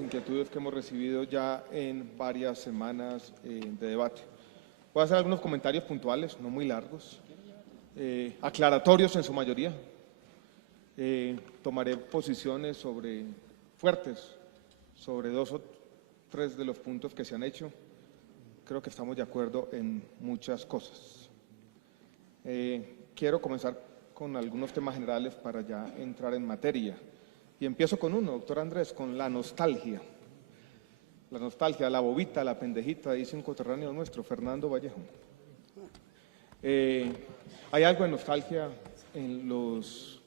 Inquietudes que hemos recibido ya en varias semanas de debate. Voy a hacer algunos comentarios puntuales, no muy largos, aclaratorios en su mayoría. Tomaré posiciones fuertes sobre 2 o 3 de los puntos que se han hecho. Creo que estamos de acuerdo en muchas cosas. Quiero comenzar con algunos temas generales para ya entrar en materia. Y empiezo con uno, doctor Andrés, con la nostalgia. La nostalgia, la bobita, la pendejita, dice un coterráneo nuestro, Fernando Vallejo. Hay algo de nostalgia en los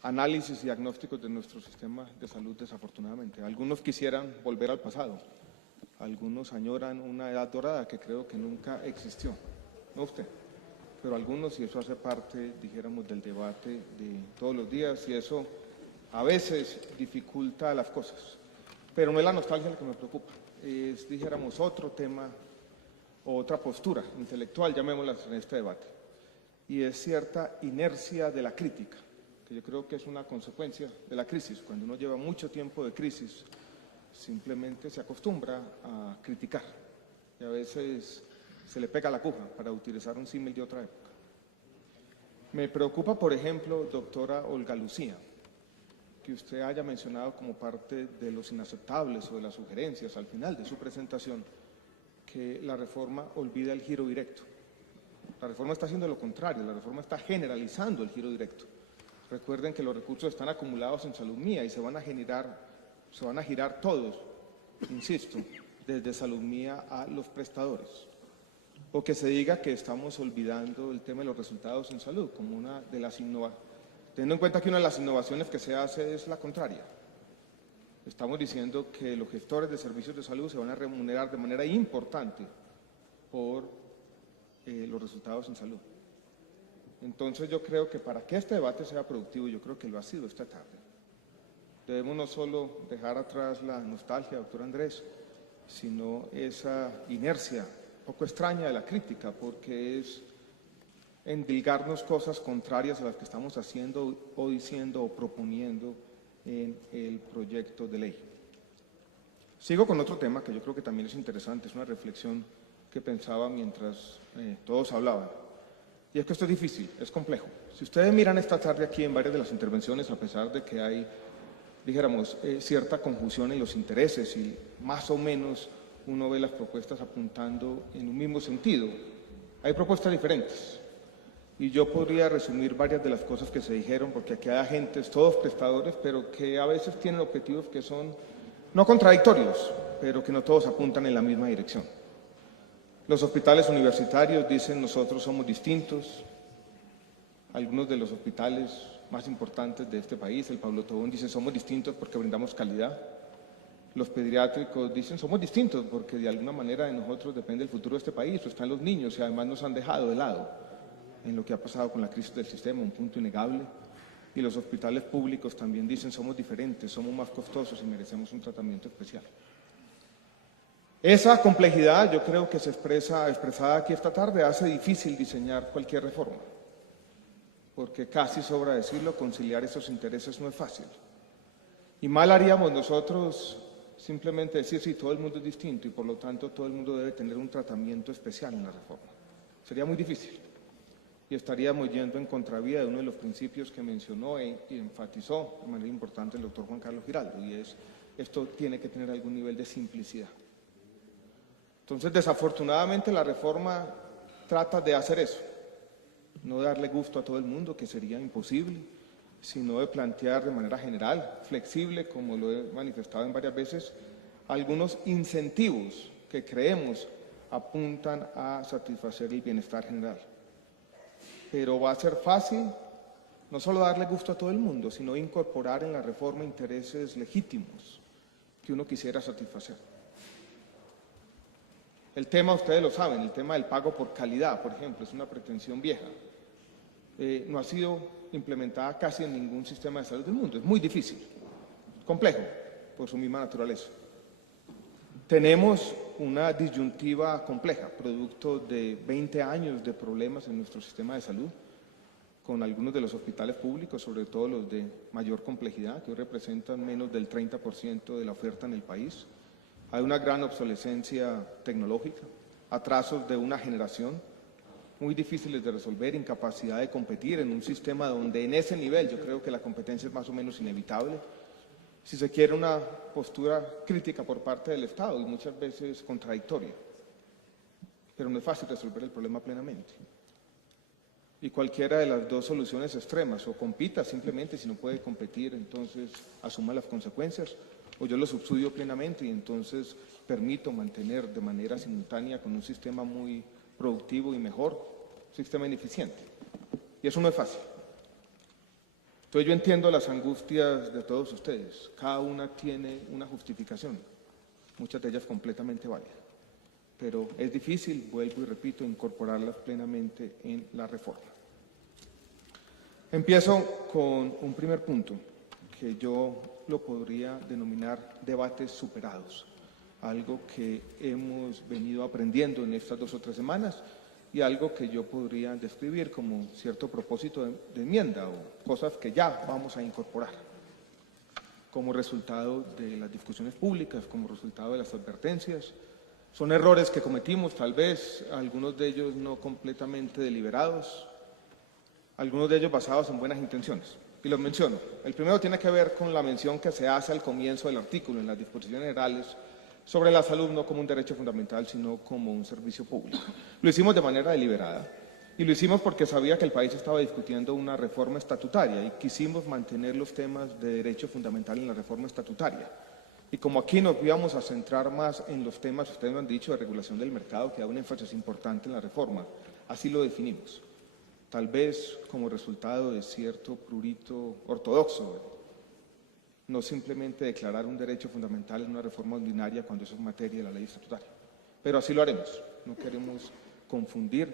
análisis y diagnósticos de nuestro sistema de salud, desafortunadamente. Algunos quisieran volver al pasado, algunos añoran una edad dorada que creo que nunca existió, no usted, pero algunos, y eso hace parte, dijéramos, del debate de todos los días, y eso a veces dificulta las cosas, pero no es la nostalgia la que me preocupa, es, dijéramos, otro tema o otra postura intelectual, llamémosla en este debate, y es cierta inercia de la crítica, que yo creo que es una consecuencia de la crisis. Cuando uno lleva mucho tiempo de crisis, simplemente se acostumbra a criticar, y a veces se le pega la aguja, para utilizar un símil de otra época. Me preocupa, por ejemplo, doctora Olga Lucía, que usted haya mencionado como parte de los inaceptables o de las sugerencias al final de su presentación, que la reforma olvida el giro directo. La reforma está haciendo lo contrario, la reforma está generalizando el giro directo. Recuerden que los recursos están acumulados en Salud Mía y se van a girar todos, insisto, desde Salud Mía a los prestadores. O que se diga que estamos olvidando el tema de los resultados en salud como una de las innovaciones. Teniendo en cuenta que una de las innovaciones que se hace es la contraria. Estamos diciendo que los gestores de servicios de salud se van a remunerar de manera importante por los resultados en salud. Entonces yo creo que para que este debate sea productivo, yo creo que lo ha sido esta tarde, debemos no solo dejar atrás la nostalgia, doctor Andrés, sino esa inercia poco extraña de la crítica, porque es endilgarnos cosas contrarias a las que estamos haciendo o diciendo o proponiendo en el proyecto de ley. Sigo con otro tema que yo creo que también es interesante, es una reflexión que pensaba mientras todos hablaban. Y es que esto es difícil, es complejo. Si ustedes miran esta tarde aquí en varias de las intervenciones, a pesar de que hay, dijéramos, cierta confusión en los intereses y más o menos uno ve las propuestas apuntando en un mismo sentido, hay propuestas diferentes. Y yo podría resumir varias de las cosas que se dijeron, porque aquí hay agentes, todos prestadores, pero que a veces tienen objetivos que son no contradictorios, pero que no todos apuntan en la misma dirección. Los hospitales universitarios dicen nosotros somos distintos. Algunos de los hospitales más importantes de este país, el Pablo Tobón, dicen somos distintos porque brindamos calidad. Los pediátricos dicen somos distintos porque de alguna manera de nosotros depende el futuro de este país, o están los niños y además nos han dejado de lado en lo que ha pasado con la crisis del sistema, un punto innegable. Y los hospitales públicos también dicen somos diferentes, somos más costosos y merecemos un tratamiento especial. Esa complejidad yo creo que se expresada aquí esta tarde hace difícil diseñar cualquier reforma, porque casi sobra decirlo, conciliar esos intereses no es fácil. Y mal haríamos nosotros simplemente decir sí, todo el mundo es distinto y por lo tanto todo el mundo debe tener un tratamiento especial en la reforma. Sería muy difícil. Y estaríamos yendo en contravía de uno de los principios que mencionó y enfatizó de manera importante el doctor Juan Carlos Giraldo, y es, esto tiene que tener algún nivel de simplicidad. Entonces, desafortunadamente, la reforma trata de hacer eso, no darle gusto a todo el mundo, que sería imposible, sino de plantear de manera general, flexible, como lo he manifestado en varias veces, algunos incentivos que creemos apuntan a satisfacer el bienestar general. Pero va a ser fácil no solo darle gusto a todo el mundo, sino incorporar en la reforma intereses legítimos que uno quisiera satisfacer. El tema, ustedes lo saben, el tema del pago por calidad, por ejemplo, es una pretensión vieja. No ha sido implementada casi en ningún sistema de salud del mundo, es muy difícil, complejo por su misma naturaleza. Tenemos una disyuntiva compleja, producto de 20 años de problemas en nuestro sistema de salud, con algunos de los hospitales públicos, sobre todo los de mayor complejidad, que hoy representan menos del 30% de la oferta en el país. Hay una gran obsolescencia tecnológica, atrasos de una generación, muy difíciles de resolver, incapacidad de competir en un sistema donde en ese nivel yo creo que la competencia es más o menos inevitable. Si se quiere, una postura crítica por parte del Estado y muchas veces contradictoria. Pero no es fácil resolver el problema plenamente. Y cualquiera de las dos soluciones extremas, o compita simplemente, si no puede competir, entonces asuma las consecuencias, o yo lo subsidio plenamente y entonces permito mantener de manera simultánea con un sistema muy productivo y mejor, un sistema ineficiente. Y eso no es fácil. Entonces yo entiendo las angustias de todos ustedes, cada una tiene una justificación, muchas de ellas completamente válidas, pero es difícil, vuelvo y repito, incorporarlas plenamente en la reforma. Empiezo con un primer punto, que yo lo podría denominar debates superados, algo que hemos venido aprendiendo en estas 2 o 3 semanas y algo que yo podría describir como cierto propósito de enmienda o cosas que ya vamos a incorporar como resultado de las discusiones públicas, como resultado de las advertencias. Son errores que cometimos, tal vez, algunos de ellos no completamente deliberados, algunos de ellos basados en buenas intenciones. Y los menciono. El primero tiene que ver con la mención que se hace al comienzo del artículo, en las disposiciones generales, sobre la salud no como un derecho fundamental, sino como un servicio público. Lo hicimos de manera deliberada y lo hicimos porque sabía que el país estaba discutiendo una reforma estatutaria y quisimos mantener los temas de derecho fundamental en la reforma estatutaria. Y como aquí nos íbamos a centrar más en los temas, ustedes me han dicho, de regulación del mercado, que da un énfasis importante en la reforma, así lo definimos. Tal vez como resultado de cierto prurito ortodoxo, no simplemente declarar un derecho fundamental en una reforma ordinaria cuando eso es materia de la ley estatutaria. Pero así lo haremos, no queremos confundir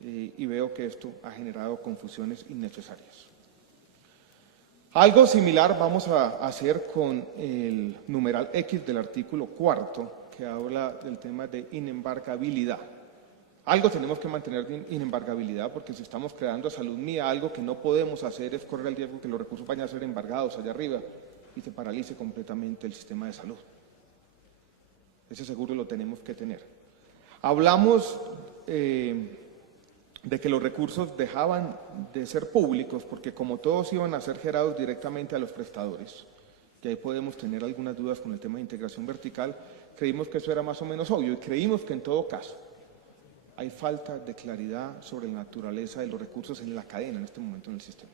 y veo que esto ha generado confusiones innecesarias. Algo similar vamos a hacer con el numeral X del artículo 4, que habla del tema de inembargabilidad. Algo tenemos que mantener de inembargabilidad, porque si estamos creando a salud mía, algo que no podemos hacer es correr el riesgo que los recursos vayan a ser embargados allá arriba y se paralice completamente el sistema de salud. Ese seguro lo tenemos que tener. Hablamos de que los recursos dejaban de ser públicos, porque como todos iban a ser gerados directamente a los prestadores, que ahí podemos tener algunas dudas con el tema de integración vertical, creímos que eso era más o menos obvio y creímos que en todo caso hay falta de claridad sobre la naturaleza de los recursos en la cadena en este momento en el sistema.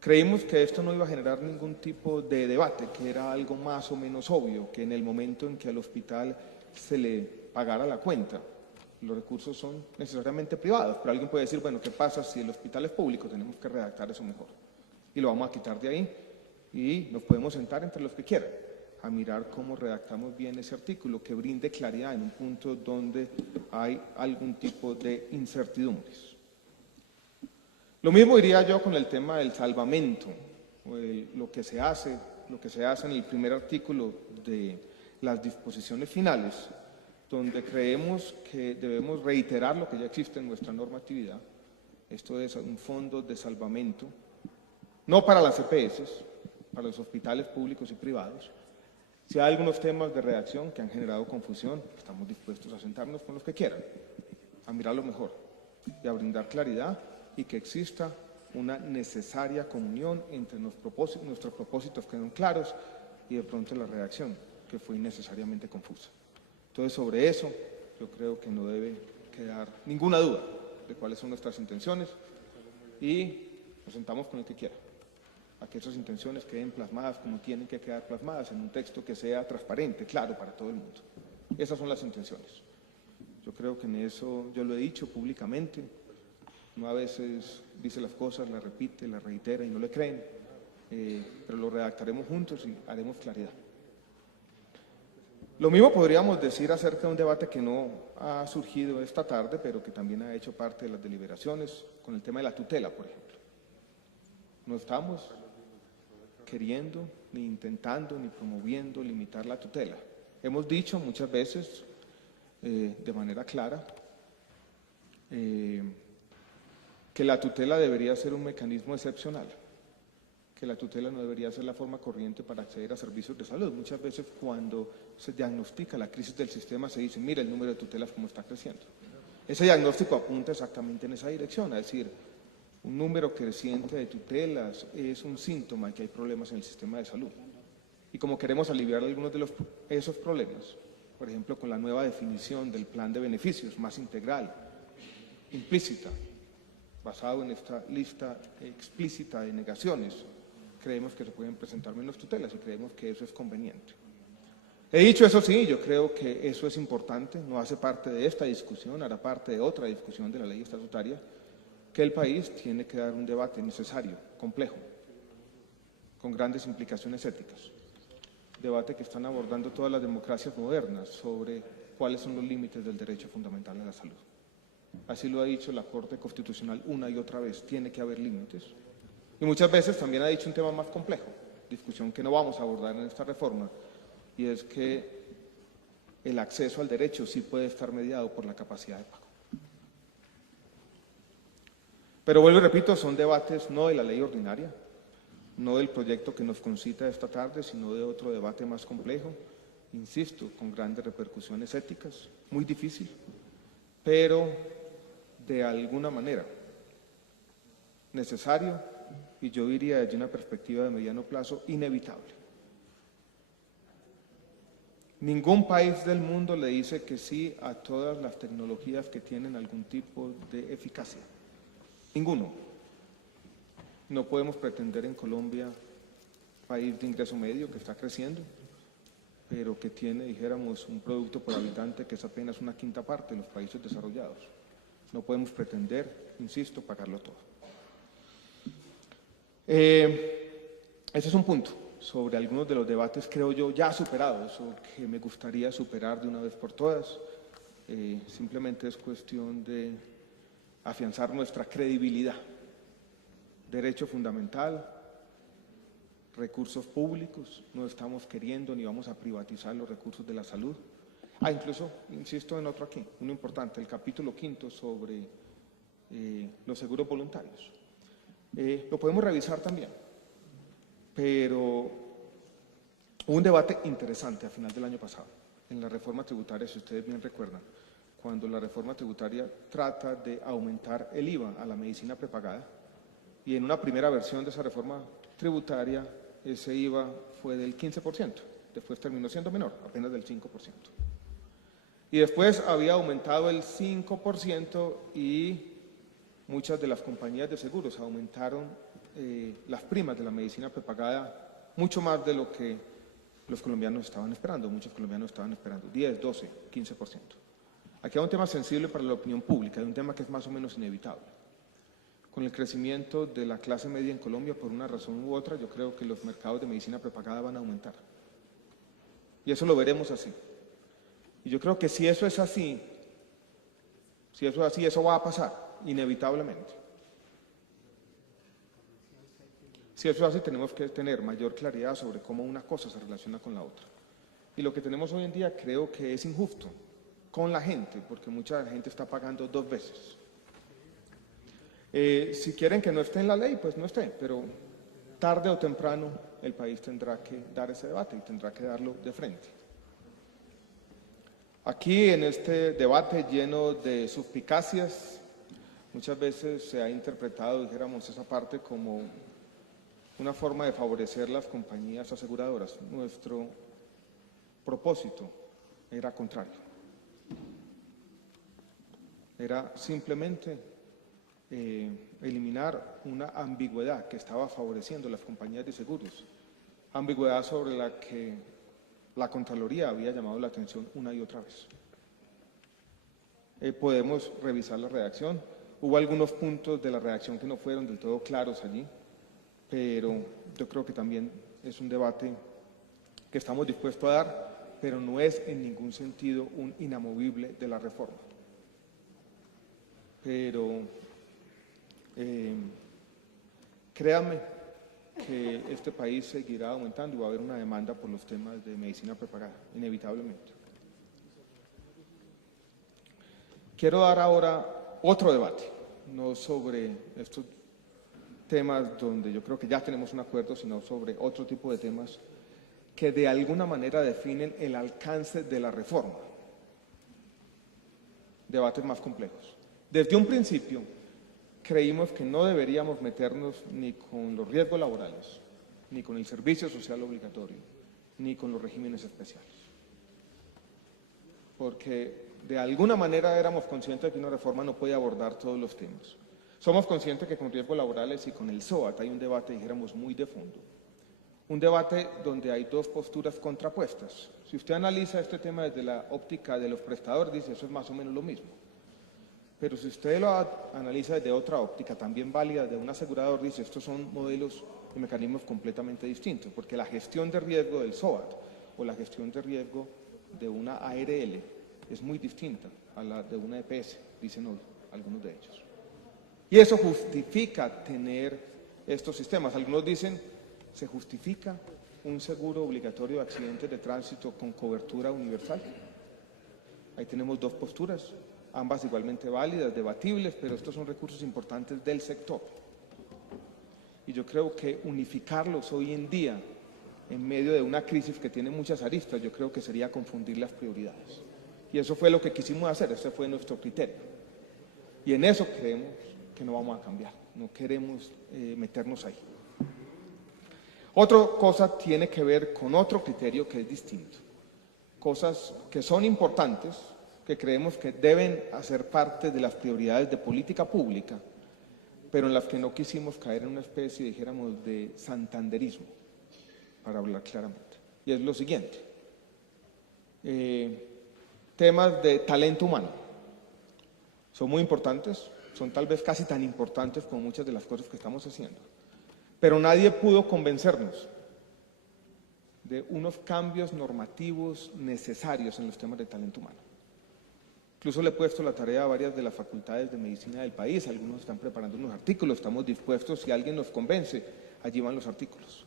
Creímos que esto no iba a generar ningún tipo de debate, que era algo más o menos obvio, que en el momento en que al hospital se le pagara la cuenta, los recursos son necesariamente privados, pero alguien puede decir, bueno, ¿qué pasa si el hospital es público? Tenemos que redactar eso mejor. Y lo vamos a quitar de ahí y nos podemos sentar entre los que quieran a mirar cómo redactamos bien ese artículo, que brinde claridad en un punto donde hay algún tipo de incertidumbres. Lo mismo diría yo con el tema del salvamento, lo que se hace en el primer artículo de las disposiciones finales, donde creemos que debemos reiterar lo que ya existe en nuestra normatividad. Esto es un fondo de salvamento, no para las EPS, para los hospitales públicos y privados. Si hay algunos temas de redacción que han generado confusión, estamos dispuestos a sentarnos con los que quieran, a mirarlo mejor y a brindar claridad y que exista una necesaria comunión entre nuestros propósitos que quedan claros y de pronto la redacción, que fue innecesariamente confusa. Entonces, sobre eso, yo creo que no debe quedar ninguna duda de cuáles son nuestras intenciones y nos sentamos con el que quiera, a que esas intenciones queden plasmadas como tienen que quedar plasmadas en un texto que sea transparente, claro, para todo el mundo. Esas son las intenciones. Yo creo que en eso yo lo he dicho públicamente. Uno a veces dice las cosas, las repite, las reitera y no le creen, pero lo redactaremos juntos y haremos claridad. Lo mismo podríamos decir acerca de un debate que no ha surgido esta tarde, pero que también ha hecho parte de las deliberaciones, con el tema de la tutela, por ejemplo. No estamos queriendo, ni intentando, ni promoviendo limitar la tutela. Hemos dicho muchas veces, de manera clara, que la tutela debería ser un mecanismo excepcional, que la tutela no debería ser la forma corriente para acceder a servicios de salud. Muchas veces cuando se diagnostica la crisis del sistema se dice, mira el número de tutelas cómo está creciendo. Ese diagnóstico apunta exactamente en esa dirección, es decir, un número creciente de tutelas es un síntoma de que hay problemas en el sistema de salud. Y como queremos aliviar algunos de esos problemas, por ejemplo, con la nueva definición del plan de beneficios, más integral, implícita, basado en esta lista explícita de negaciones, creemos que se pueden presentar menos tutelas y creemos que eso es conveniente. He dicho eso sí, yo creo que eso es importante, no hace parte de esta discusión, hará parte de otra discusión de la ley estatutaria, que el país tiene que dar un debate necesario, complejo, con grandes implicaciones éticas. Debate que están abordando todas las democracias modernas sobre cuáles son los límites del derecho fundamental a la salud. Así lo ha dicho la Corte Constitucional una y otra vez, tiene que haber límites. Y muchas veces también ha dicho un tema más complejo, discusión que no vamos a abordar en esta reforma, y es que el acceso al derecho sí puede estar mediado por la capacidad de pago. Pero vuelvo y repito, son debates no de la ley ordinaria, no del proyecto que nos concita esta tarde, sino de otro debate más complejo, insisto, con grandes repercusiones éticas, muy difícil, pero de alguna manera necesario y yo diría desde una perspectiva de mediano plazo inevitable. Ningún país del mundo le dice que sí a todas las tecnologías que tienen algún tipo de eficacia. Ninguno. No podemos pretender en Colombia, país de ingreso medio que está creciendo, pero que tiene, dijéramos, un producto por habitante que es apenas una quinta parte de los países desarrollados. No podemos pretender, insisto, pagarlo todo. Ese es un punto sobre algunos de los debates, creo yo, ya superados o que me gustaría superar de una vez por todas. Simplemente es cuestión de afianzar nuestra credibilidad. Derecho fundamental, recursos públicos, no estamos queriendo ni vamos a privatizar los recursos de la salud. Incluso, insisto en otro aquí, uno importante, el capítulo 5 sobre los seguros voluntarios. Lo podemos revisar también, pero hubo un debate interesante a final del año pasado, en la reforma tributaria, si ustedes bien recuerdan, cuando la reforma tributaria trata de aumentar el IVA a la medicina prepagada, y en una primera versión de esa reforma tributaria, ese IVA fue del 15%, después terminó siendo menor, apenas del 5%. Y después había aumentado el 5% y muchas de las compañías de seguros aumentaron las primas de la medicina prepagada mucho más de lo que los colombianos estaban esperando. Muchos colombianos estaban esperando 10, 12, 15%. Aquí hay un tema sensible para la opinión pública, hay un tema que es más o menos inevitable. Con el crecimiento de la clase media en Colombia, por una razón u otra, yo creo que los mercados de medicina prepagada van a aumentar. Y eso lo veremos así. Y yo creo que si eso es así, eso va a pasar, inevitablemente. Si eso es así, tenemos que tener mayor claridad sobre cómo una cosa se relaciona con la otra. Y lo que tenemos hoy en día creo que es injusto con la gente, porque mucha gente está pagando dos veces. Si quieren que no esté en la ley, pues no esté, pero tarde o temprano el país tendrá que dar ese debate y tendrá que darlo de frente. Aquí en este debate lleno de suspicacias, muchas veces se ha interpretado, dijéramos, esa parte como una forma de favorecer las compañías aseguradoras. Nuestro propósito era contrario. Era simplemente eliminar una ambigüedad que estaba favoreciendo las compañías de seguros, ambigüedad sobre la que la Contraloría había llamado la atención una y otra vez. Podemos revisar la redacción. Hubo algunos puntos de la redacción que no fueron del todo claros allí, pero yo creo que también es un debate que estamos dispuestos a dar, pero no es en ningún sentido un inamovible de la reforma. Pero créanme que este país seguirá aumentando y va a haber una demanda por los temas de medicina prepagada, inevitablemente. Quiero dar ahora otro debate, no sobre estos temas donde yo creo que ya tenemos un acuerdo, sino sobre otro tipo de temas que de alguna manera definen el alcance de la reforma. Debates más complejos. Desde un principio creímos que no deberíamos meternos ni con los riesgos laborales, ni con el servicio social obligatorio, ni con los regímenes especiales. Porque de alguna manera éramos conscientes de que una reforma no puede abordar todos los temas. Somos conscientes que con riesgos laborales y con el SOAT hay un debate, dijéramos, muy de fondo. Un debate donde hay dos posturas contrapuestas. Si usted analiza este tema desde la óptica de los prestadores, dice eso es más o menos lo mismo. Pero si usted lo analiza desde otra óptica, también válida, de un asegurador, dice estos son modelos y mecanismos completamente distintos, porque la gestión de riesgo del SOAT o la gestión de riesgo de una ARL es muy distinta a la de una EPS, dicen hoy algunos de ellos. Y eso justifica tener estos sistemas. Algunos dicen, ¿se justifica un seguro obligatorio de accidentes de tránsito con cobertura universal? Ahí tenemos dos posturas, ambas igualmente válidas, debatibles, pero estos son recursos importantes del sector. Y yo creo que unificarlos hoy en día, en medio de una crisis que tiene muchas aristas, yo creo que sería confundir las prioridades. Y eso fue lo que quisimos hacer, ese fue nuestro criterio. Y en eso creemos que no vamos a cambiar, no queremos meternos ahí. Otra cosa tiene que ver con otro criterio que es distinto. Cosas que son importantes, que creemos que deben hacer parte de las prioridades de política pública, pero en las que no quisimos caer en una especie, dijéramos, de santanderismo, para hablar claramente. Y es lo siguiente. Temas de talento humano. Son muy importantes, son tal vez casi tan importantes como muchas de las cosas que estamos haciendo. Pero nadie pudo convencernos de unos cambios normativos necesarios en los temas de talento humano. Incluso le he puesto la tarea a varias de las facultades de medicina del país, algunos están preparando unos artículos, estamos dispuestos, si alguien nos convence, allí van los artículos.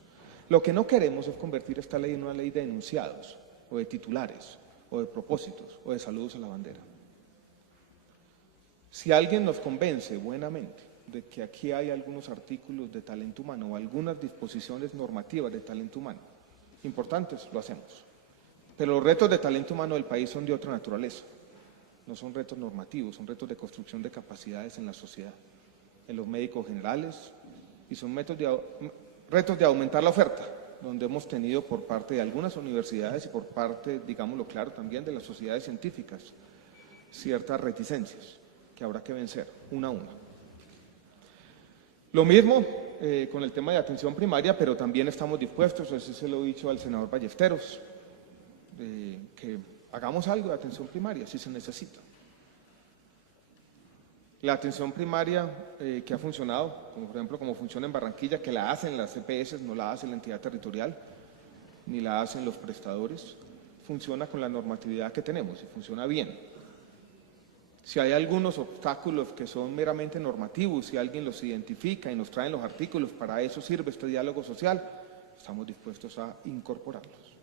Lo que no queremos es convertir esta ley en una ley de enunciados, o de titulares, o de propósitos, o de saludos a la bandera. Si alguien nos convence buenamente de que aquí hay algunos artículos de talento humano o algunas disposiciones normativas de talento humano importantes, lo hacemos. Pero los retos de talento humano del país son de otra naturaleza. No son retos normativos, son retos de construcción de capacidades en la sociedad, en los médicos generales, y son retos de aumentar la oferta, donde hemos tenido por parte de algunas universidades y por parte, digámoslo claro, también de las sociedades científicas, ciertas reticencias que habrá que vencer una a una. Lo mismo con el tema de atención primaria, pero también estamos dispuestos, eso se lo he dicho al senador Ballesteros, que hagamos algo de atención primaria si se necesita. La atención primaria que ha funcionado, como por ejemplo como funciona en Barranquilla, que la hacen las EPS, no la hace la entidad territorial, ni la hacen los prestadores, funciona con la normatividad que tenemos y funciona bien. Si hay algunos obstáculos que son meramente normativos, si alguien los identifica y nos traen los artículos, para eso sirve este diálogo social, estamos dispuestos a incorporarlos.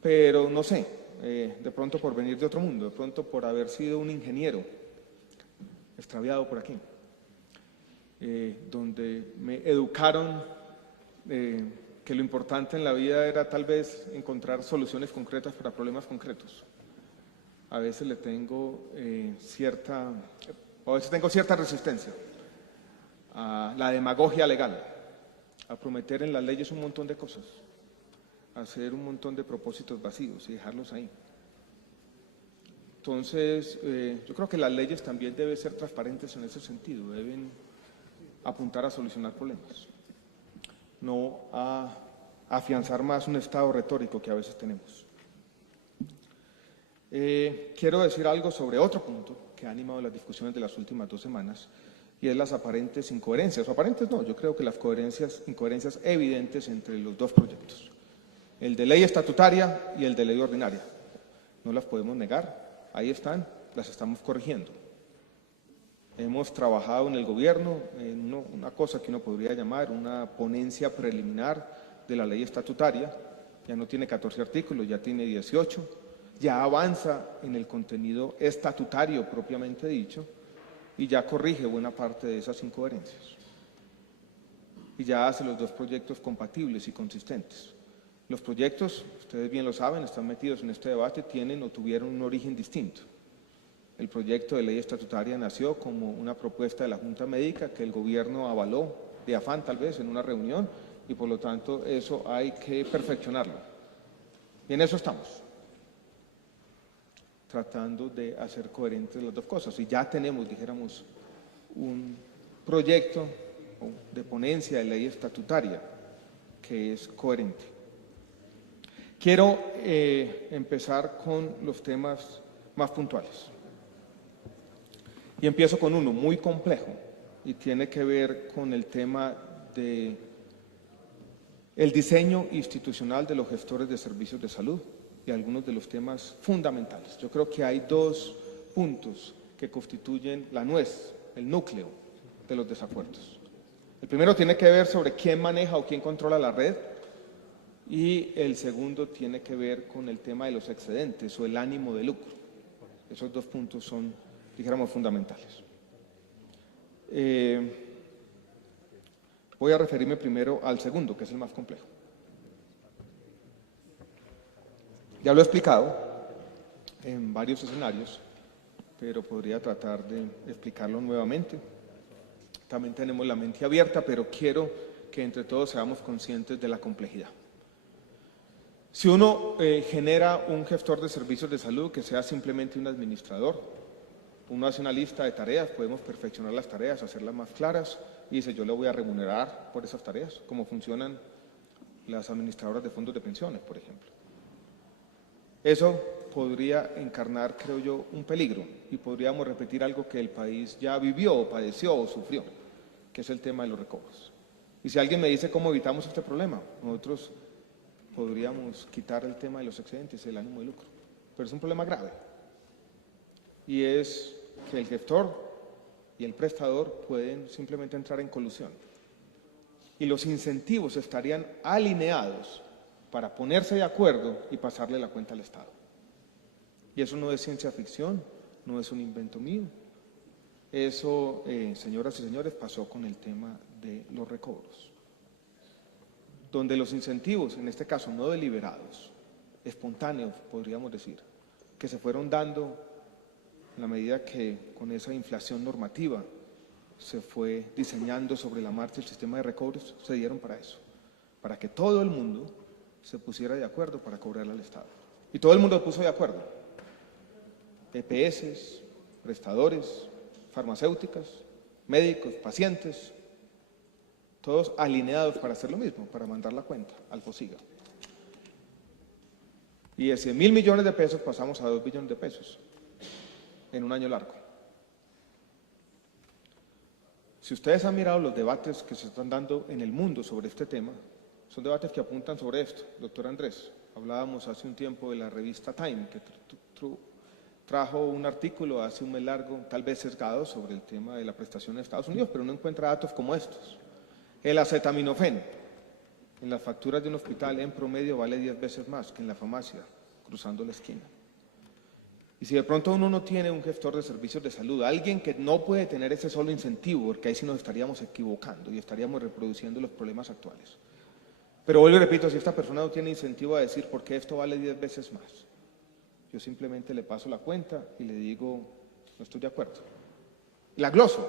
Pero no sé, de pronto por venir de otro mundo, de pronto por haber sido un ingeniero extraviado por aquí, donde me educaron que lo importante en la vida era tal vez encontrar soluciones concretas para problemas concretos. A veces tengo cierta resistencia a la demagogia legal, a prometer en las leyes un montón de cosas, a hacer un montón de propósitos vacíos y dejarlos ahí. Entonces, yo creo que las leyes también deben ser transparentes en ese sentido, deben apuntar a solucionar problemas, no a afianzar más un estado retórico que a veces tenemos. Quiero decir algo sobre otro punto que ha animado las discusiones de las últimas 2 semanas, y es las aparentes incoherencias, o aparentes no, yo creo que las incoherencias evidentes entre los dos proyectos, el de ley estatutaria y el de ley ordinaria. No las podemos negar, ahí están, las estamos corrigiendo. Hemos trabajado en el gobierno en una cosa que uno podría llamar una ponencia preliminar de la ley estatutaria, ya no tiene 14 artículos, ya tiene 18, ya avanza en el contenido estatutario propiamente dicho y ya corrige buena parte de esas incoherencias. Y ya hace los dos proyectos compatibles y consistentes. Los proyectos, ustedes bien lo saben, están metidos en este debate, tienen o tuvieron un origen distinto. El proyecto de ley estatutaria nació como una propuesta de la Junta Médica que el gobierno avaló de afán tal vez en una reunión y por lo tanto eso hay que perfeccionarlo. Y en eso estamos, tratando de hacer coherentes las dos cosas. Y ya tenemos, dijéramos, un proyecto de ponencia de ley estatutaria que es coherente. Quiero empezar con los temas más puntuales. Y empiezo con uno muy complejo y tiene que ver con el tema de el diseño institucional de los gestores de servicios de salud y algunos de los temas fundamentales. Yo creo que hay dos puntos que constituyen la nuez, el núcleo de los desacuerdos. El primero tiene que ver sobre quién maneja o quién controla la red y el segundo tiene que ver con el tema de los excedentes o el ánimo de lucro. Esos dos puntos son, dijéramos, fundamentales. Voy a referirme primero al segundo, que es el más complejo. Ya lo he explicado en varios escenarios, pero podría tratar de explicarlo nuevamente. También tenemos la mente abierta, pero quiero que entre todos seamos conscientes de la complejidad. Si uno genera un gestor de servicios de salud que sea simplemente un administrador, uno hace una lista de tareas, podemos perfeccionar las tareas, hacerlas más claras y dice yo le voy a remunerar por esas tareas, como funcionan las administradoras de fondos de pensiones, por ejemplo. Eso podría encarnar, creo yo, un peligro y podríamos repetir algo que el país ya vivió, o padeció o sufrió, que es el tema de los recobros. Y si alguien me dice cómo evitamos este problema, nosotros podríamos quitar el tema de los excedentes, el ánimo de lucro, pero es un problema grave y es que el gestor y el prestador pueden simplemente entrar en colusión y los incentivos estarían alineados para ponerse de acuerdo y pasarle la cuenta al Estado. Y eso no es ciencia ficción, no es un invento mío. Eso, señoras y señores, pasó con el tema de los recobros, donde los incentivos, en este caso no deliberados, espontáneos, podríamos decir, que se fueron dando en la medida que con esa inflación normativa se fue diseñando sobre la marcha el sistema de recobros, se dieron para eso, para que todo el mundo se pusiera de acuerdo para cobrarle al Estado. Y todo el mundo se puso de acuerdo. EPS, prestadores, farmacéuticas, médicos, pacientes, todos alineados para hacer lo mismo, para mandar la cuenta al FOSIGA. Y de 100.000 millones de pesos pasamos a 2 billones de pesos en un año largo. Si ustedes han mirado los debates que se están dando en el mundo sobre este tema, son debates que apuntan sobre esto. Doctor Andrés, hablábamos hace un tiempo de la revista Time, que trajo un artículo hace un mes largo, tal vez sesgado, sobre el tema de la prestación en Estados Unidos, pero uno encuentra datos como estos. El acetaminofén en las facturas de un hospital en promedio vale 10 veces más que en la farmacia, cruzando la esquina. Y si de pronto uno no tiene un gestor de servicios de salud, alguien que no puede tener ese solo incentivo, porque ahí sí nos estaríamos equivocando y estaríamos reproduciendo los problemas actuales. Pero vuelvo y repito, si esta persona no tiene incentivo a decir por qué esto vale 10 veces más, yo simplemente le paso la cuenta y le digo, no estoy de acuerdo. La gloso,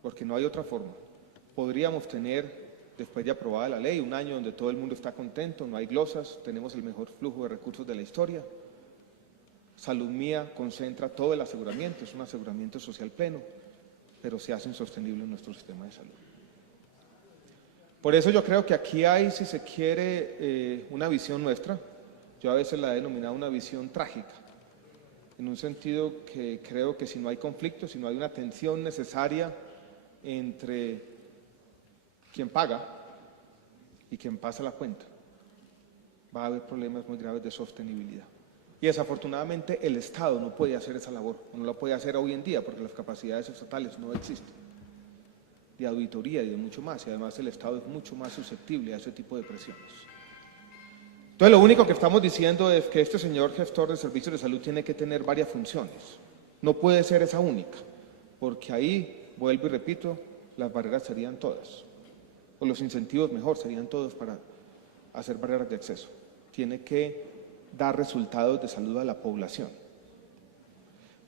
porque no hay otra forma. Podríamos tener, después de aprobada la ley, un año donde todo el mundo está contento, no hay glosas, tenemos el mejor flujo de recursos de la historia. Salud Mía concentra todo el aseguramiento, es un aseguramiento social pleno, pero se hace insostenible en nuestro sistema de salud. Por eso yo creo que aquí hay, si se quiere, una visión nuestra. Yo a veces la he denominado una visión trágica, en un sentido que creo que si no hay conflicto, si no hay una tensión necesaria entre quien paga y quien pasa la cuenta, va a haber problemas muy graves de sostenibilidad. Y desafortunadamente el Estado no puede hacer esa labor, no la puede hacer hoy en día porque las capacidades estatales no existen, de auditoría y de mucho más, y además el Estado es mucho más susceptible a ese tipo de presiones. Entonces, lo único que estamos diciendo es que este señor gestor de servicios de salud tiene que tener varias funciones. No puede ser esa única, porque ahí, vuelvo y repito, las barreras serían todas, o los incentivos mejor serían todos para hacer barreras de acceso. Tiene que dar resultados de salud a la población.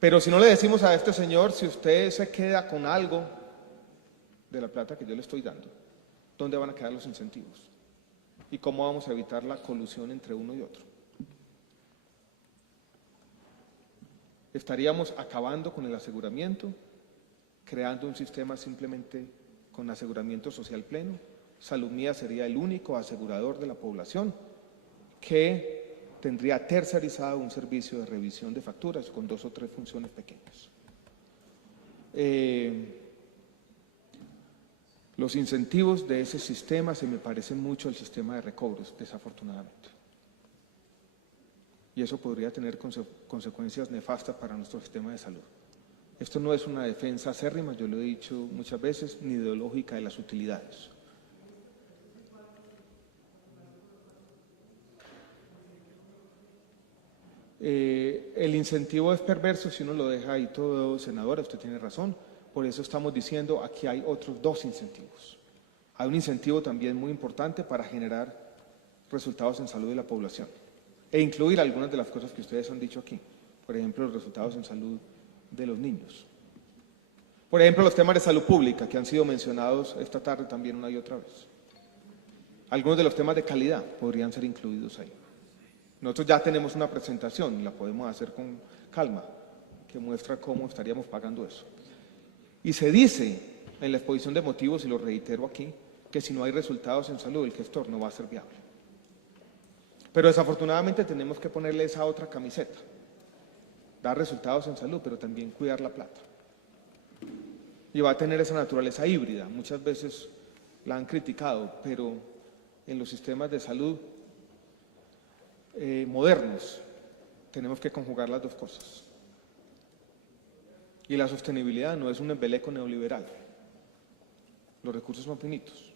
Pero si no le decimos a este señor, si usted se queda con algo de la plata que yo le estoy dando, ¿dónde van a quedar los incentivos? ¿Y cómo vamos a evitar la colusión entre uno y otro? Estaríamos acabando con el aseguramiento, creando un sistema simplemente con aseguramiento social pleno. Salud Mía sería el único asegurador de la población que tendría tercerizado un servicio de revisión de facturas con 2 o 3 funciones pequeñas. Los incentivos de ese sistema se me parecen mucho al sistema de recobros, desafortunadamente. Y eso podría tener consecuencias nefastas para nuestro sistema de salud. Esto no es una defensa acérrima, yo lo he dicho muchas veces, ni ideológica de las utilidades. El incentivo es perverso si uno lo deja ahí todo, senadora, usted tiene razón. Por eso estamos diciendo, aquí hay otros 2 incentivos. Hay un incentivo también muy importante para generar resultados en salud de la población e incluir algunas de las cosas que ustedes han dicho aquí. Por ejemplo, los resultados en salud de los niños. Por ejemplo, los temas de salud pública que han sido mencionados esta tarde también una y otra vez. Algunos de los temas de calidad podrían ser incluidos ahí. Nosotros ya tenemos una presentación, la podemos hacer con calma, que muestra cómo estaríamos pagando eso. Y se dice en la exposición de motivos, y lo reitero aquí, que si no hay resultados en salud, el gestor no va a ser viable. Pero desafortunadamente tenemos que ponerle esa otra camiseta, dar resultados en salud, pero también cuidar la plata. Y va a tener esa naturaleza híbrida. Muchas veces la han criticado, pero en los sistemas de salud modernos tenemos que conjugar las 2 cosas. Y la sostenibilidad no es un embeleco neoliberal. Los recursos son finitos.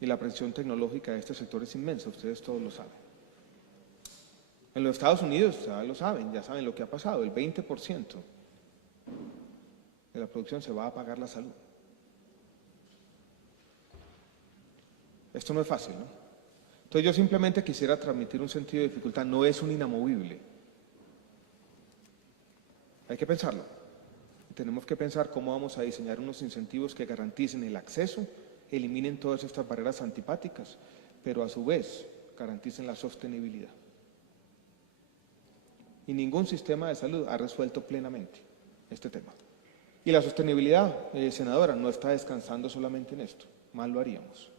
Y la presión tecnológica de este sector es inmensa, ustedes todos lo saben. En los Estados Unidos ya lo saben, ya saben lo que ha pasado. El 20% de la producción se va a pagar la salud. Esto no es fácil, ¿no? Entonces yo simplemente quisiera transmitir un sentido de dificultad. No es un inamovible. Hay que pensarlo. Tenemos que pensar cómo vamos a diseñar unos incentivos que garanticen el acceso, eliminen todas estas barreras antipáticas, pero a su vez garanticen la sostenibilidad. Y ningún sistema de salud ha resuelto plenamente este tema. Y la sostenibilidad, senadora, no está descansando solamente en esto, mal lo haríamos.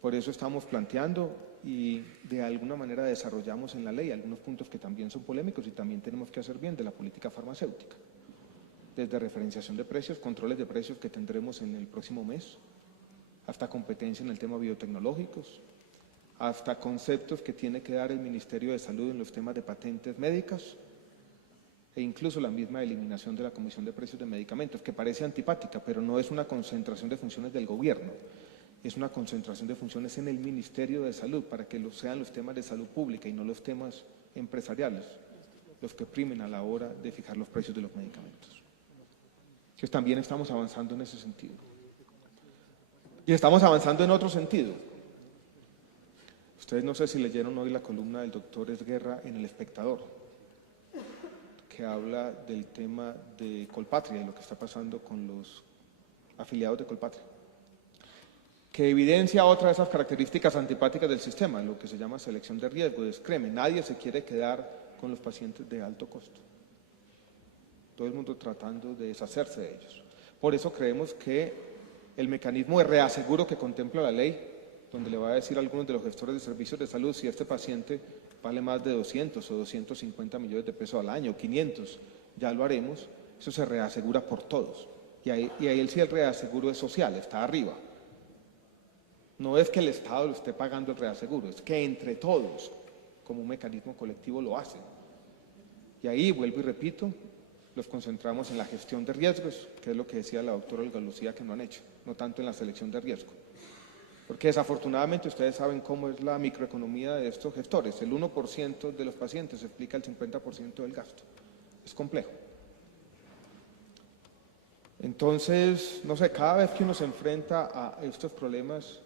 Por eso estamos planteando y de alguna manera desarrollamos en la ley algunos puntos que también son polémicos y también tenemos que hacer bien de la política farmacéutica. Desde referenciación de precios, controles de precios que tendremos en el próximo mes, hasta competencia en el tema biotecnológicos, hasta conceptos que tiene que dar el Ministerio de Salud en los temas de patentes médicas e incluso la misma eliminación de la Comisión de Precios de Medicamentos, que parece antipática, pero no es una concentración de funciones del gobierno, es una concentración de funciones en el Ministerio de Salud para que sean los temas de salud pública y no los temas empresariales los que primen a la hora de fijar los precios de los medicamentos. Entonces también estamos avanzando en ese sentido. Y estamos avanzando en otro sentido. Ustedes no sé si leyeron hoy la columna del doctor Esguerra en El Espectador, que habla del tema de Colpatria y lo que está pasando con los afiliados de Colpatria, que evidencia otra de esas características antipáticas del sistema, lo que se llama selección de riesgo, descreme. Nadie se quiere quedar con los pacientes de alto costo. Todo el mundo tratando de deshacerse de ellos. Por eso creemos que el mecanismo de reaseguro que contempla la ley, donde le va a decir a algunos de los gestores de servicios de salud si este paciente vale más de 200 o 250 millones de pesos al año, 500, ya lo haremos, eso se reasegura por todos. Y ahí el reaseguro es social, está arriba. No es que el Estado lo esté pagando el reaseguro, es que entre todos, como un mecanismo colectivo, lo hacen. Y ahí, vuelvo y repito, los concentramos en la gestión de riesgos, que es lo que decía la doctora Olga Lucía que no han hecho, no tanto en la selección de riesgo. Porque desafortunadamente ustedes saben cómo es la microeconomía de estos gestores. El 1% de los pacientes explica el 50% del gasto. Es complejo. Entonces, no sé, cada vez que uno se enfrenta a estos problemas,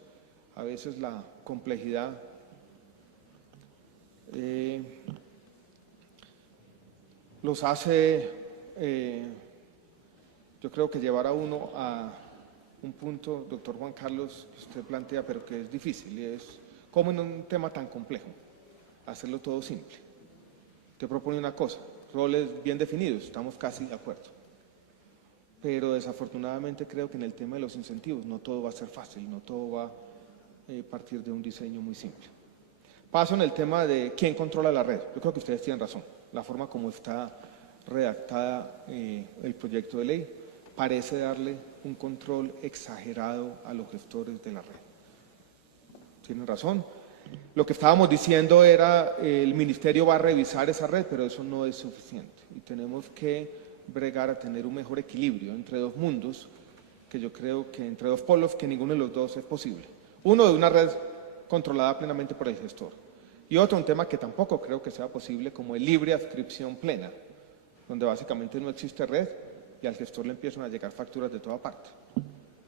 a veces la complejidad los hace, yo creo que llevar a uno a un punto, doctor Juan Carlos, que usted plantea, pero que es difícil, y es cómo en un tema tan complejo hacerlo todo simple. Usted propone una cosa, roles bien definidos, estamos casi de acuerdo, pero desafortunadamente creo que en el tema de los incentivos no todo va a ser fácil, no todo va a partir de un diseño muy simple. Paso en el tema de quién controla la red. Yo creo que ustedes tienen razón, la forma como está redactada el proyecto de ley parece darle un control exagerado a los gestores de la red. Tienen razón. Lo que estábamos diciendo era el ministerio va a revisar esa red, pero eso no es suficiente. Y tenemos que bregar a tener un mejor equilibrio entre dos mundos, que yo creo que entre dos polos, que ninguno de los dos es posible. Uno de una red controlada plenamente por el gestor. Y otro, un tema que tampoco creo que sea posible, como el libre adscripción plena, donde básicamente no existe red y al gestor le empiezan a llegar facturas de toda parte.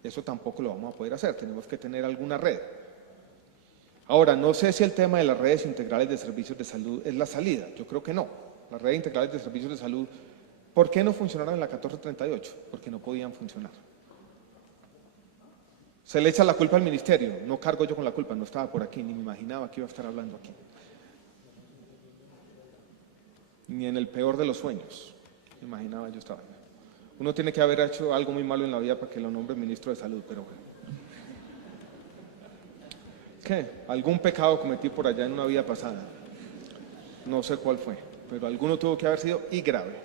Eso tampoco lo vamos a poder hacer, tenemos que tener alguna red. Ahora, no sé si el tema de las redes integrales de servicios de salud es la salida, yo creo que no. Las redes integrales de servicios de salud, ¿por qué no funcionaron en la 1438? Porque no podían funcionar. Se le echa la culpa al ministerio, no cargo yo con la culpa, no estaba por aquí, ni me imaginaba que iba a estar hablando aquí. Ni en el peor de los sueños, me imaginaba yo estaba. Uno tiene que haber hecho algo muy malo en la vida para que lo nombre ministro de salud, pero bueno. ¿Qué? Algún pecado cometí por allá en una vida pasada. No sé cuál fue, pero alguno tuvo que haber sido y grave.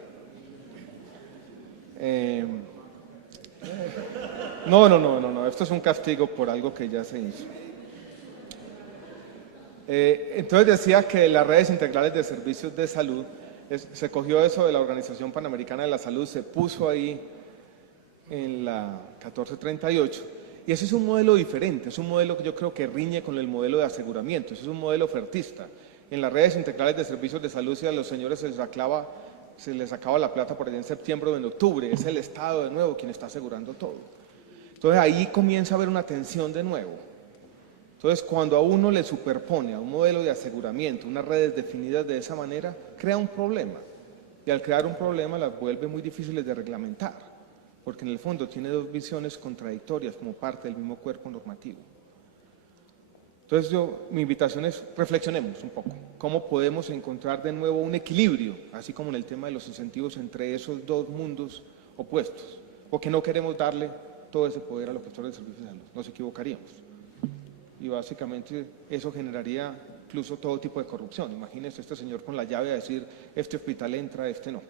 No, esto es un castigo por algo que ya se hizo. Entonces decía que las redes integrales de servicios de salud, se cogió eso de la Organización Panamericana de la Salud, se puso ahí en la 1438, y ese es un modelo diferente, es un modelo que yo creo que riñe con el modelo de aseguramiento, ese es un modelo ofertista. En las redes integrales de servicios de salud, si a los señores se les sacaba la plata por allá en septiembre o en octubre, es el Estado de nuevo quien está asegurando todo. Entonces ahí comienza a haber una tensión de nuevo. Entonces cuando a uno le superpone a un modelo de aseguramiento, unas redes definidas de esa manera, crea un problema. Y al crear un problema las vuelve muy difíciles de reglamentar, porque en el fondo tiene dos visiones contradictorias como parte del mismo cuerpo normativo. Entonces mi invitación es reflexionemos un poco, cómo podemos encontrar de nuevo un equilibrio, así como en el tema de los incentivos entre esos dos mundos opuestos, porque no queremos darle todo ese poder a los gestores de servicios de salud, nos equivocaríamos. Y básicamente eso generaría incluso todo tipo de corrupción. Imagínense este señor con la llave a decir, este hospital entra, este no.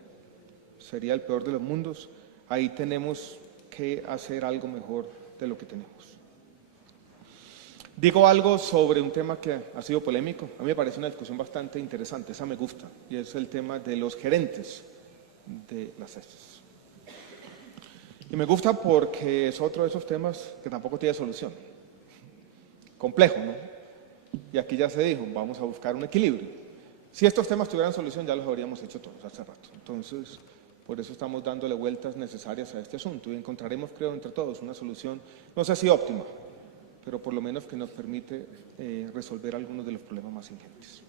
Sería el peor de los mundos. Ahí tenemos que hacer algo mejor de lo que tenemos. Digo algo sobre un tema que ha sido polémico. A mí me parece una discusión bastante interesante, esa me gusta, y es el tema de los gerentes de las ESES. Y me gusta porque es otro de esos temas que tampoco tiene solución. Complejo, ¿no? Y aquí ya se dijo, vamos a buscar un equilibrio. Si estos temas tuvieran solución, ya los habríamos hecho todos hace rato. Entonces, por eso estamos dándole vueltas necesarias a este asunto y encontraremos, creo, entre todos una solución, no sé si óptima, pero por lo menos que nos permite resolver algunos de los problemas más ingentes.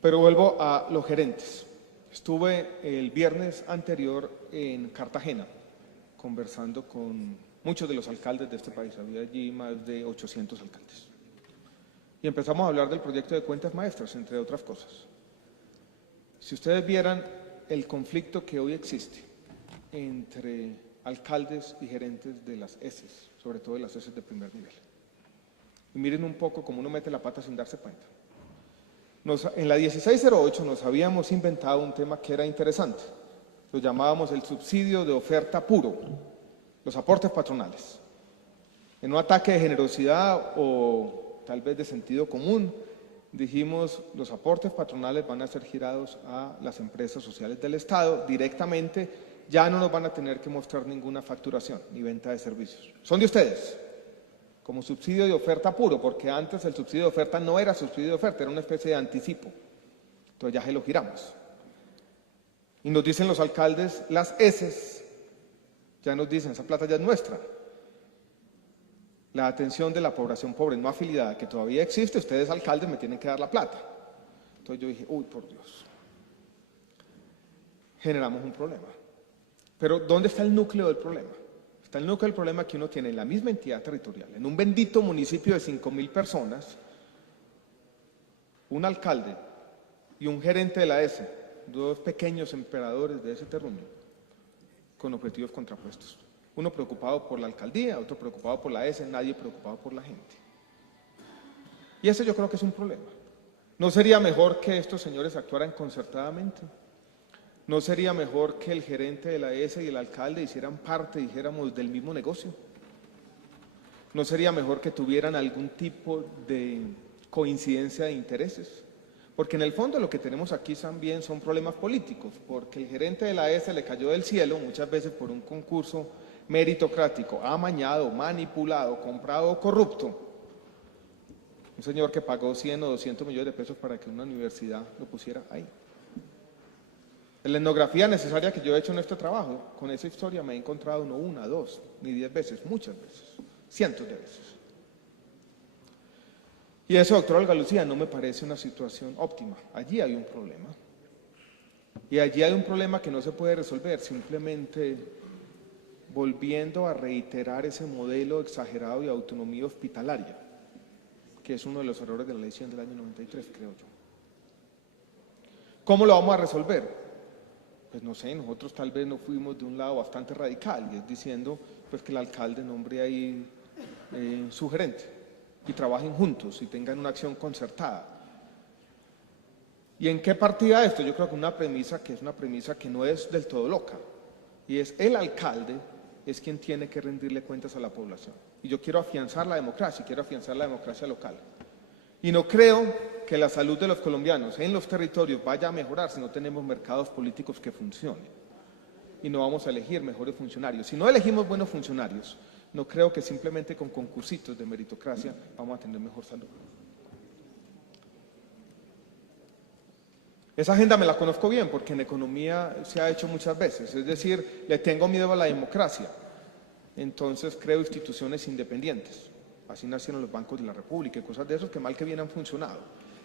Pero vuelvo a los gerentes. Estuve el viernes anterior en Cartagena conversando con muchos de los alcaldes de este país, había allí más de 800 alcaldes. Y empezamos a hablar del proyecto de cuentas maestras, entre otras cosas. Si ustedes vieran el conflicto que hoy existe entre alcaldes y gerentes de las ESES, sobre todo de las ESES de primer nivel. Y miren un poco cómo uno mete la pata sin darse cuenta. En la 1608 nos habíamos inventado un tema que era interesante. Lo llamábamos el subsidio de oferta puro, los aportes patronales. En un ataque de generosidad o tal vez de sentido común, dijimos los aportes patronales van a ser girados a las empresas sociales del Estado directamente, ya no nos van a tener que mostrar ninguna facturación ni venta de servicios. Son de ustedes. como subsidio de oferta puro, porque antes el subsidio de oferta no era subsidio de oferta, era una especie de anticipo. Entonces ya se lo giramos. Y nos dicen los alcaldes, las heces, ya nos dicen, esa plata ya es nuestra. La atención de la población pobre no afiliada, que todavía existe, ustedes alcaldes me tienen que dar la plata. Entonces yo dije, uy, por Dios. Generamos un problema. Pero ¿dónde está el núcleo del problema? Está el núcleo del problema que uno tiene en la misma entidad territorial, en un bendito municipio de 5.000 personas, un alcalde y un gerente de la ESE, dos pequeños emperadores de ese terruño, con objetivos contrapuestos. Uno preocupado por la alcaldía, otro preocupado por la ESE, nadie preocupado por la gente. Y ese yo creo que es un problema. ¿No sería mejor que estos señores actuaran concertadamente? ¿No sería mejor que el gerente de la ESE y el alcalde hicieran parte, dijéramos, del mismo negocio? ¿No sería mejor que tuvieran algún tipo de coincidencia de intereses? Porque en el fondo lo que tenemos aquí también son problemas políticos, porque el gerente de la ESE le cayó del cielo, muchas veces por un concurso meritocrático, amañado, manipulado, comprado o corrupto. Un señor que pagó 100 o 200 millones de pesos para que una universidad lo pusiera ahí. En la etnografía necesaria que yo he hecho en este trabajo, con esa historia me he encontrado no una, dos, ni 10 veces, muchas veces, cientos de veces. Y eso, doctor Olga Lucía, no me parece una situación óptima. Allí hay un problema. Y allí hay un problema que no se puede resolver simplemente volviendo a reiterar ese modelo exagerado de autonomía hospitalaria, que es uno de los errores de la ley 100 del año 93, creo yo. ¿Cómo lo vamos a resolver? Pues no sé, nosotros tal vez nos fuimos de un lado bastante radical, y es diciendo pues que el alcalde nombre ahí su gerente y trabajen juntos y tengan una acción concertada. ¿Y en qué partida esto? Yo creo que una premisa que no es del todo loca, y es el alcalde es quien tiene que rendirle cuentas a la población. Y yo quiero afianzar la democracia, quiero afianzar la democracia local. Y no creo que la salud de los colombianos en los territorios vaya a mejorar si no tenemos mercados políticos que funcionen. Y no vamos a elegir mejores funcionarios. Si no elegimos buenos funcionarios, no creo que simplemente con concursitos de meritocracia vamos a tener mejor salud. Esa agenda me la conozco bien porque en economía se ha hecho muchas veces. Es decir, le tengo miedo a la democracia. Entonces creo instituciones independientes. Así nacieron los bancos de la República y cosas de esos que mal que bien han funcionado.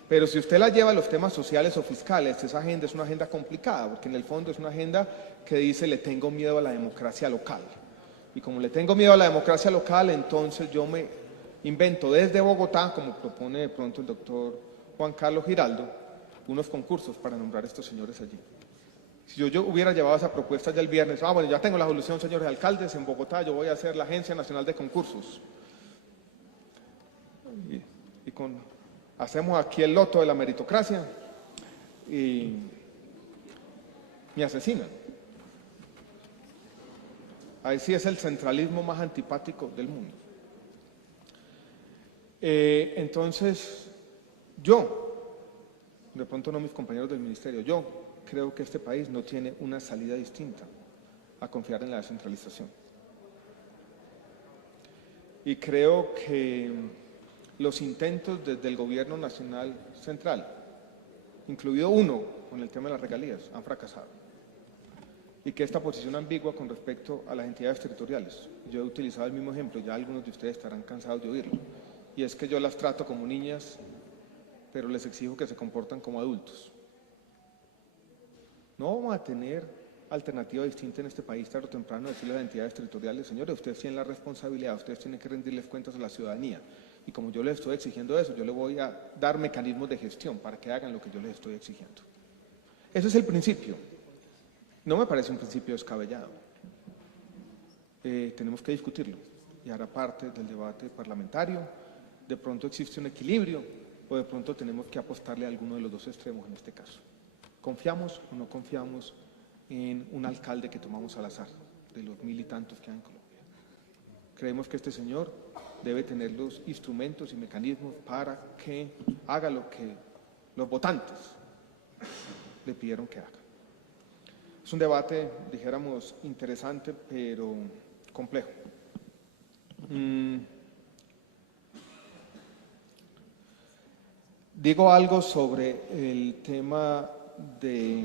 Pero si usted la lleva a los temas sociales o fiscales, esa agenda es una agenda complicada, porque en el fondo es una agenda que dice le tengo miedo a la democracia local. Y como le tengo miedo a la democracia local, entonces yo me invento desde Bogotá, como propone de pronto el doctor Juan Carlos Giraldo, unos concursos para nombrar a estos señores allí. Si yo hubiera llevado esa propuesta ya el viernes, bueno, ya tengo la solución, señores alcaldes, en Bogotá yo voy a hacer la Agencia Nacional de Concursos. Hacemos aquí el loto de la meritocracia y me asesinan. Ahí sí es el centralismo más antipático del mundo. Entonces, yo, de pronto no mis compañeros del ministerio, yo creo que este país no tiene una salida distinta a confiar en la descentralización. Y creo que los intentos desde el gobierno nacional central, incluido uno con el tema de las regalías, han fracasado. Y que esta posición ambigua con respecto a las entidades territoriales, yo he utilizado el mismo ejemplo, ya algunos de ustedes estarán cansados de oírlo, y es que yo las trato como niñas, pero les exijo que se comportan como adultos. No vamos a tener alternativa distinta en este país, tarde o temprano, decirle a las entidades territoriales, señores, ustedes tienen la responsabilidad, ustedes tienen que rendirles cuentas a la ciudadanía. Y como yo les estoy exigiendo eso, yo les voy a dar mecanismos de gestión para que hagan lo que yo les estoy exigiendo. Ese es el principio. No me parece un principio descabellado. Tenemos que discutirlo y hará parte del debate parlamentario. De pronto existe un equilibrio o de pronto tenemos que apostarle a alguno de los dos extremos en este caso. ¿Confiamos o no confiamos en un alcalde que tomamos al azar, de los 1000 y tantos que hay en Colombia? Creemos que este señor debe tener los instrumentos y mecanismos para que haga lo que los votantes le pidieron que haga. Es un debate, dijéramos, interesante, pero complejo. Digo algo sobre el tema de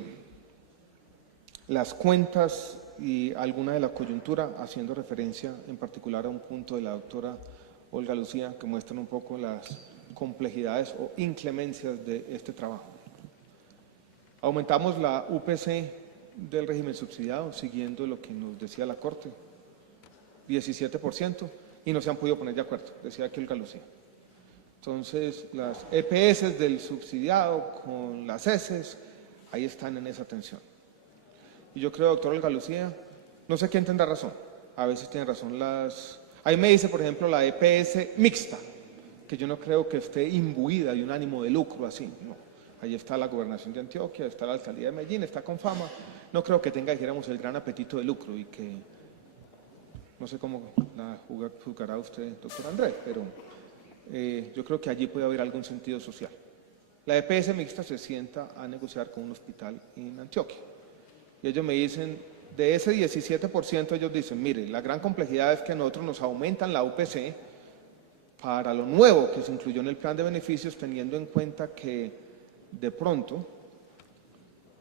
las cuentas y alguna de la coyuntura, haciendo referencia en particular a un punto de la doctora Olga Lucía, que muestran un poco las complejidades o inclemencias de este trabajo. Aumentamos la UPC del régimen subsidiado, siguiendo lo que nos decía la Corte, 17%, y no se han podido poner de acuerdo, decía aquí Olga Lucía. Entonces, las EPS del subsidiado con las ESES, ahí están en esa tensión. Y yo creo, doctor Olga Lucía, no sé quién tendrá razón, a veces tiene razón las... Ahí me dice, por ejemplo, la EPS mixta, que yo no creo que esté imbuida de un ánimo de lucro así, no. Ahí está la Gobernación de Antioquia, está la Alcaldía de Medellín, está Confama. No creo que tenga, dijéramos, el gran apetito de lucro y que, no sé cómo la juzgará usted, doctor Andrés, pero yo creo que allí puede haber algún sentido social. La EPS mixta se sienta a negociar con un hospital en Antioquia. Y ellos me dicen, de ese 17%, ellos dicen, mire, la gran complejidad es que a nosotros nos aumentan la UPC para lo nuevo que se incluyó en el plan de beneficios, teniendo en cuenta que de pronto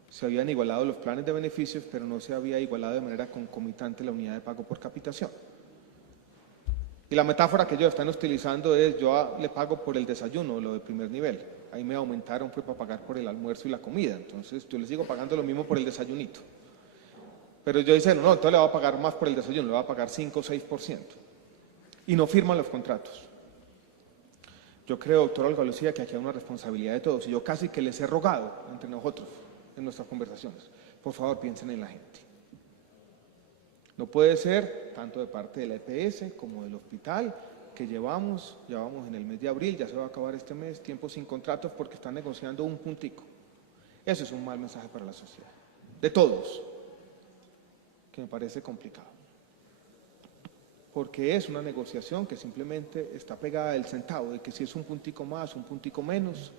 se habían igualado los planes de beneficios, pero no se había igualado de manera concomitante la unidad de pago por capitación. Y la metáfora que ellos están utilizando es, yo le pago por el desayuno, lo de primer nivel. Ahí me aumentaron fue para pagar por el almuerzo y la comida, entonces yo les sigo pagando lo mismo por el desayunito. Pero yo dicen, no, entonces le voy a pagar más por el desayuno, le voy a pagar 5 o 6%. Y no firman los contratos. Yo creo, doctor Olga Lucía, que aquí hay una responsabilidad de todos, y yo casi que les he rogado entre nosotros, en nuestras conversaciones, por favor piensen en la gente. No puede ser, tanto de parte de la EPS como del hospital, que llevamos en el mes de abril, ya se va a acabar este mes, tiempo sin contratos porque están negociando un puntico. Eso es un mal mensaje para la sociedad, de todos, que me parece complicado. Porque es una negociación que simplemente está pegada del centavo, de que si es un puntico más, un puntico menos,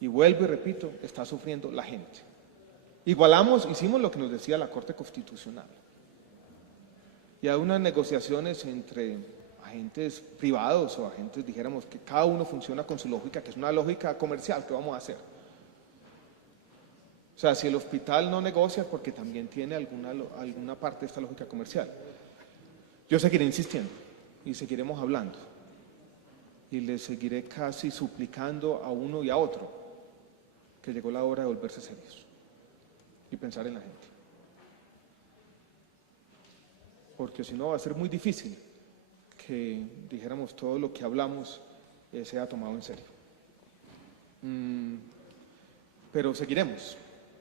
y vuelvo y repito, está sufriendo la gente. Igualamos, hicimos lo que nos decía la Corte Constitucional. Y hay unas negociaciones entre agentes privados o agentes, dijéramos, que cada uno funciona con su lógica, que es una lógica comercial, ¿qué vamos a hacer? O sea, si el hospital no negocia, porque también tiene alguna parte de esta lógica comercial. Yo seguiré insistiendo y seguiremos hablando y les seguiré casi suplicando a uno y a otro que llegó la hora de volverse serios y pensar en la gente. Porque si no va a ser muy difícil que, dijéramos, todo lo que hablamos sea tomado en serio. Pero seguiremos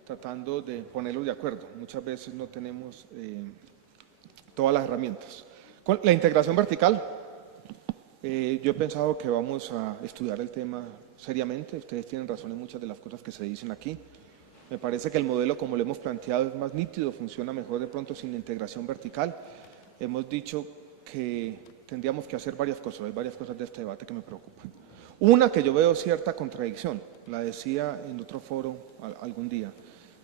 tratando de ponerlos de acuerdo. Muchas veces no tenemos todas las herramientas. Con la integración vertical, yo he pensado que vamos a estudiar el tema seriamente. Ustedes tienen razón en muchas de las cosas que se dicen aquí. Me parece que el modelo, como lo hemos planteado, es más nítido, funciona mejor de pronto sin la integración vertical. Hemos dicho que tendríamos que hacer varias cosas, hay varias cosas de este debate que me preocupan. Una que yo veo cierta contradicción, la decía en otro foro algún día,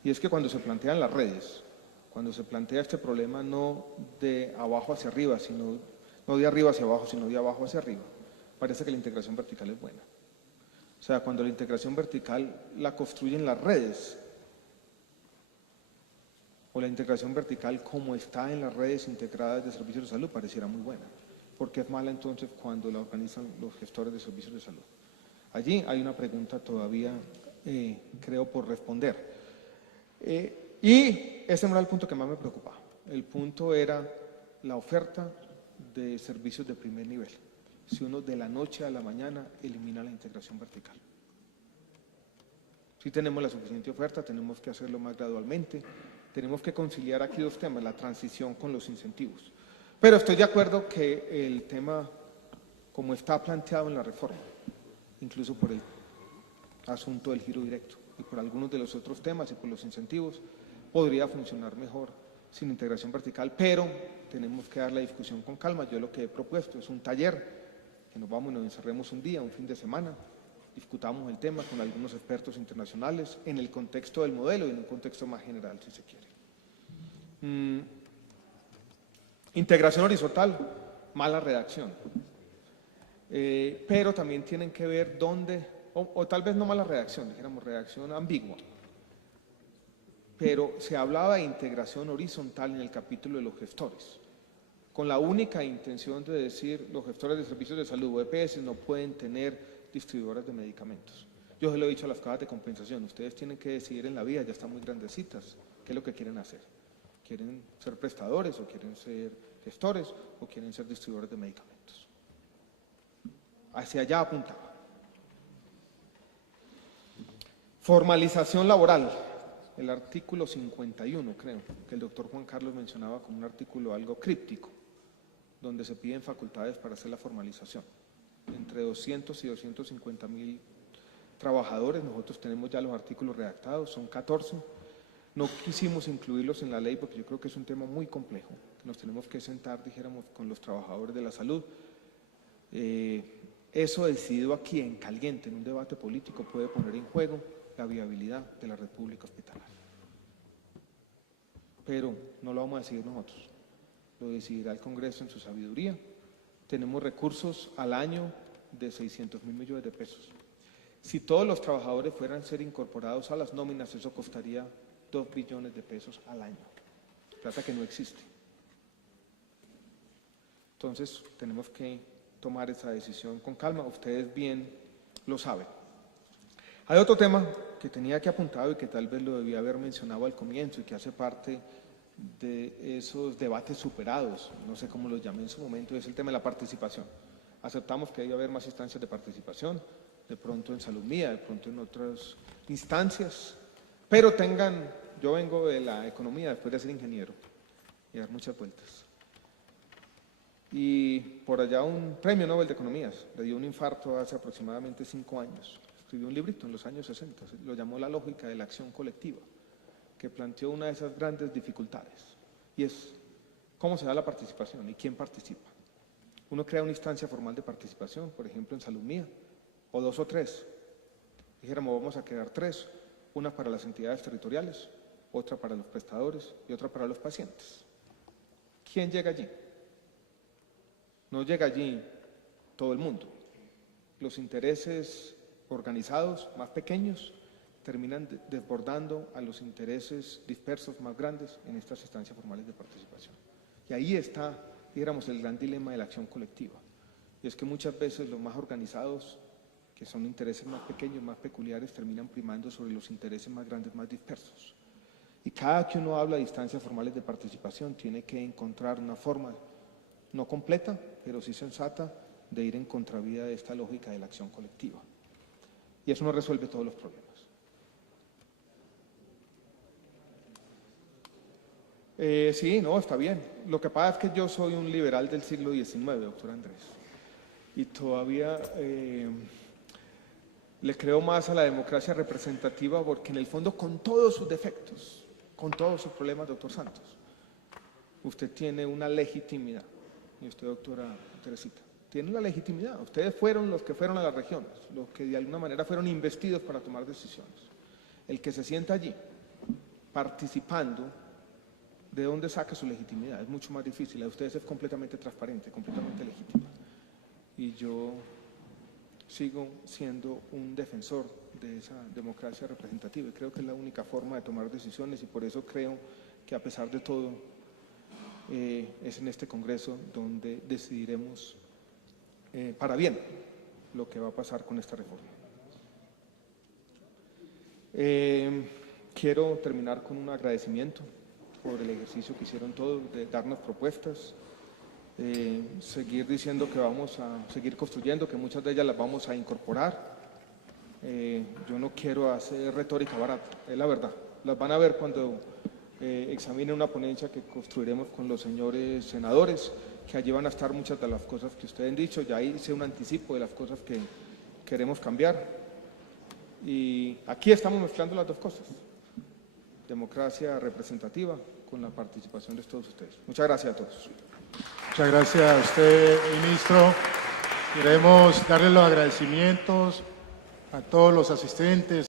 y es que cuando se plantean las redes, cuando se plantea este problema no de abajo hacia arriba, sino no de arriba hacia abajo, sino de abajo hacia arriba, parece que la integración vertical es buena. O sea, cuando la integración vertical la construyen las redes, o la integración vertical como está en las redes integradas de servicios de salud, pareciera muy buena, porque es mala entonces cuando la organizan los gestores de servicios de salud. Allí hay una pregunta todavía, creo, por responder. Y ese no era el punto que más me preocupaba. El punto era la oferta de servicios de primer nivel. Si uno de la noche a la mañana elimina la integración vertical. Si tenemos la suficiente oferta, tenemos que hacerlo más gradualmente. Tenemos que conciliar aquí dos temas, la transición con los incentivos. Pero estoy de acuerdo que el tema, como está planteado en la reforma, incluso por el asunto del giro directo y por algunos de los otros temas y por los incentivos, podría funcionar mejor sin integración vertical, pero tenemos que dar la discusión con calma. Yo lo que he propuesto es un taller, que nos vamos y nos encerremos un día, un fin de semana, discutamos el tema con algunos expertos internacionales en el contexto del modelo y en un contexto más general, si se quiere. Integración horizontal, mala redacción. Pero también tienen que ver dónde o tal vez no mala redacción, dijéramos redacción ambigua, pero se hablaba de integración horizontal en el capítulo de los gestores, con la única intención de decir los gestores de servicios de salud o EPS no pueden tener distribuidoras de medicamentos. Yo se lo he dicho a las cajas de compensación, ustedes tienen que decidir en la vida, ya están muy grandecitas, qué es lo que quieren hacer. ¿Quieren ser prestadores o quieren ser gestores o quieren ser distribuidores de medicamentos? Hacia allá apuntaba. Formalización laboral, el artículo 51, creo, que el doctor Juan Carlos mencionaba como un artículo algo críptico, donde se piden facultades para hacer la formalización. Entre 200 y 250.000 trabajadores, nosotros tenemos ya los artículos redactados, son 14. No quisimos incluirlos en la ley porque yo creo que es un tema muy complejo, que nos tenemos que sentar, dijéramos, con los trabajadores de la salud. Eso decidido aquí en caliente, en un debate político, puede poner en juego la viabilidad de la República Hospitalaria. Pero no lo vamos a decidir nosotros, lo decidirá el Congreso en su sabiduría. Tenemos recursos al año de 600.000 millones de pesos. Si todos los trabajadores fueran a ser incorporados a las nóminas, eso costaría 2 billones de pesos al año, plata que no existe. Entonces, tenemos que tomar esa decisión con calma, ustedes bien lo saben. Hay otro tema que tenía que apuntar y que tal vez lo debía haber mencionado al comienzo y que hace parte de esos debates superados, no sé cómo los llamé en su momento, es el tema de la participación. Aceptamos que debe haber más instancias de participación, de pronto en Salud Mía, de pronto en otras instancias, pero yo vengo de la economía después de ser ingeniero y dar muchas vueltas. Y por allá un premio Nobel de Economías le dio un infarto hace aproximadamente 5 años. Escribió un librito en los años 60, lo llamó La lógica de la acción colectiva, que planteó una de esas grandes dificultades, y es cómo se da la participación y quién participa. Uno crea una instancia formal de participación, por ejemplo en Salud Mía, o 2 o 3. Dijéramos, vamos a crear 3, una para las entidades territoriales, otra para los prestadores y otra para los pacientes. ¿Quién llega allí? No llega allí todo el mundo. Los intereses organizados más pequeños terminan desbordando a los intereses dispersos más grandes en estas instancias formales de participación. Y ahí está, dijéramos, el gran dilema de la acción colectiva. Y es que muchas veces los más organizados, que son intereses más pequeños, más peculiares, terminan primando sobre los intereses más grandes, más dispersos. Y cada que uno habla de instancias formales de participación, tiene que encontrar una forma, no completa, pero sí sensata, de ir en contravía de esta lógica de la acción colectiva. Y eso no resuelve todos los problemas. Sí, no, está bien. Lo que pasa es que yo soy un liberal del siglo XIX, doctor Andrés, y todavía le creo más a la democracia representativa porque en el fondo, con todos sus defectos, con todos sus problemas, doctor Santos, usted tiene una legitimidad, y usted, doctora Teresita, tiene la legitimidad. Ustedes fueron los que fueron a las regiones, los que de alguna manera fueron investidos para tomar decisiones. El que se sienta allí, participando, ¿de dónde saca su legitimidad? Es mucho más difícil. La de ustedes es completamente transparente, completamente legítima. Y yo sigo siendo un defensor de esa democracia representativa y creo que es la única forma de tomar decisiones, y por eso creo que a pesar de todo es en este Congreso donde decidiremos para bien lo que va a pasar con esta reforma. Quiero terminar con un agradecimiento por el ejercicio que hicieron todos de darnos propuestas, seguir diciendo que vamos a seguir construyendo, que muchas de ellas las vamos a incorporar. Yo no quiero hacer retórica barata, es la verdad. Las van a ver cuando examinen una ponencia que construiremos con los señores senadores, que allí van a estar muchas de las cosas que ustedes han dicho. Ya hice un anticipo de las cosas que queremos cambiar. Y aquí estamos mezclando las dos cosas, democracia representativa con la participación de todos ustedes. Muchas gracias a todos. Muchas gracias a usted, ministro. Queremos darle los agradecimientos a todos los asistentes.